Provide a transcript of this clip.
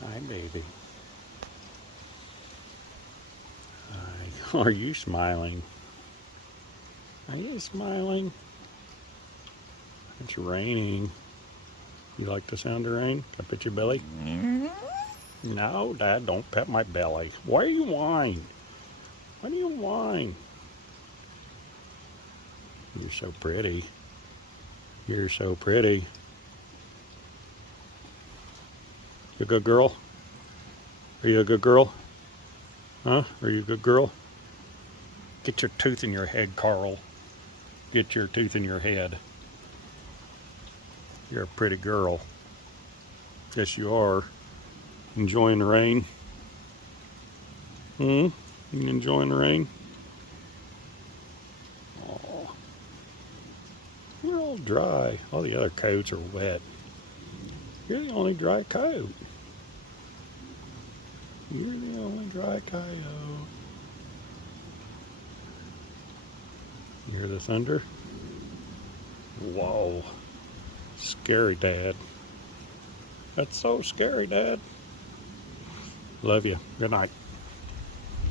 Hi, baby. Hi. Are you smiling? Are you smiling? It's raining. You like the sound of rain? Can I pet your belly? No, Dad, don't pet my belly. Why do you whine? Why do you whine? You're so pretty. You're so pretty. You a good girl? Are you a good girl? Huh? Are you a good girl? Get your tooth in your head, Carl. Get your tooth in your head. You're a pretty girl. Yes, you are. Enjoying the rain? You enjoying the rain? Oh, you're all dry. All the other coats are wet. You're the only dry coat. You're the only dry coyote. You hear the thunder? Whoa. Scary, Dad. That's so scary, Dad. Love you. Good night.